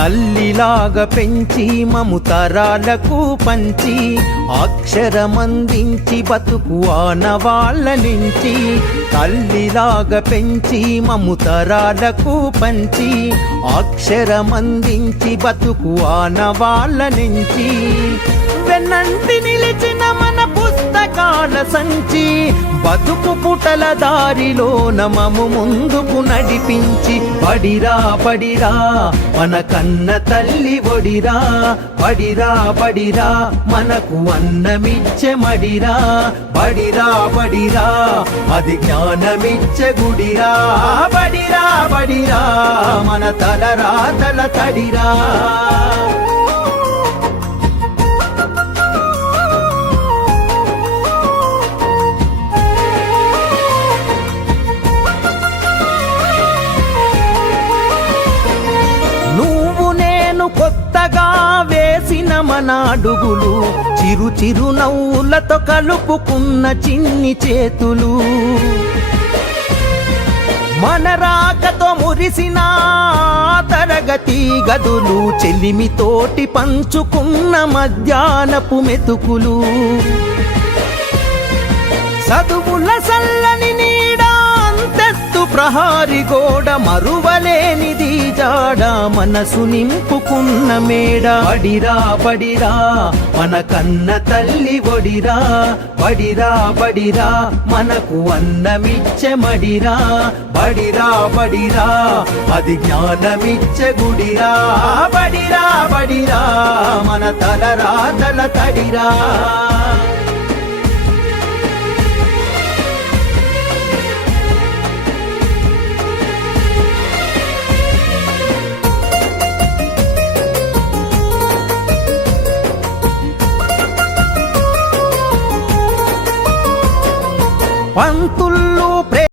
తల్లిలాగా పెంచి మము తరాలకు పంచి అక్షరమందించి బతుకు ఆనవాళ్ళ నుంచి. తల్లిలాగా పెంచి మము తరాలకు పంచి అక్షరమందించి బతుకు ఆనవాళ్ళ నుంచి. వెన్నంటి నిలిచిన మన పుస్తకాల సంచి బతుకు పుటల దారిలో నమము ముందుకు నడిపించి. బడిరా బడిరా మన కన్న తల్లి ఒడిరా, బడిరా బడిరా మనకు అన్నమిచ్చే మడిరా. బడిరా బడిరా అది జ్ఞానమిచ్చే గుడిరా. బడిరా బడిరా మన తలరాతల తడిరా. కొత్తగా వేసిన మన అడుగులు చిరు చిరు నవ్వులతో కలుపుకున్న చిన్ని చేతులు. మన రాకతో మురిసిన తరగతి గదులు చెలిమితోటి పంచుకున్న మధ్యాహ్నపు మెతుకులు. చదువుల సల్లని నీడ అంతెత్తు ప్రహారి గోడ మరువలేనిది జాడ మనసు నింపుకున్న మేడ. బడిరా బడిరా మన కన్న తల్లి ఒడిరా, బడిరా బడిరా మనకు అన్నమిచ్చే మడిరా. బడిరా బడిరా అది జ్ఞానమిచ్చే గుడిరా. బడిరా బడిరా మన తలరాతల తడిరా. పంతుల్లో